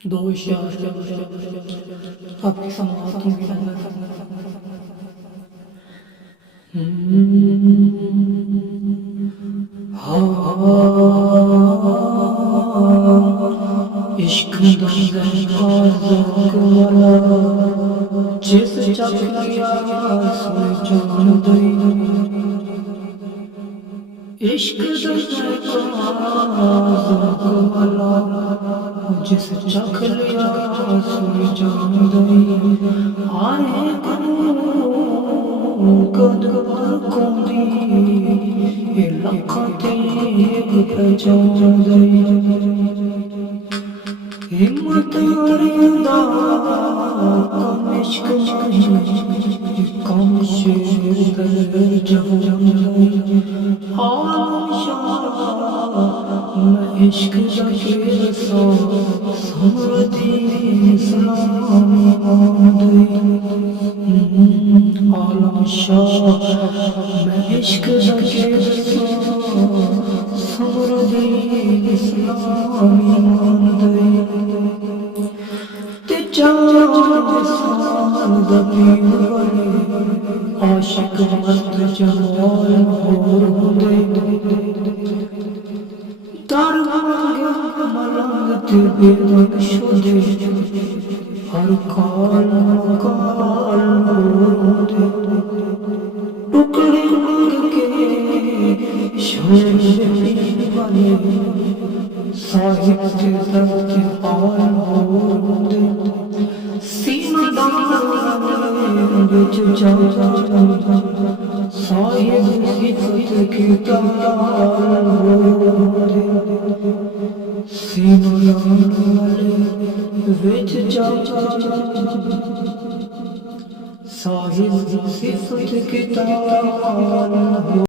दो इशार आपकी समाप्ति भी इश्क का ज़ौक़ वाला जिस चख लिया सोए जान दई इश्क का ज़ौक़ वाला जिस चख लिया सोए जान दई आए कद पर कोंदी लखां ते पहचान दई हिम्मत अरिंदा कम इश्क कम शेर दर जान मैं इश्क जाके सो समरदी सलामी आलम शाह मैं इश्क जाके सो समरदी सलामी आशिक मस्त जमाल और हुदे तार मलंग ते बेनक्शुदे हर काल काल हुदे टुकड़े के शोर वाले साहिब के दर्द हाल हुदे सीना बिच साहिब सिफत की ताल सीना बिच साहिब सिफत की ताल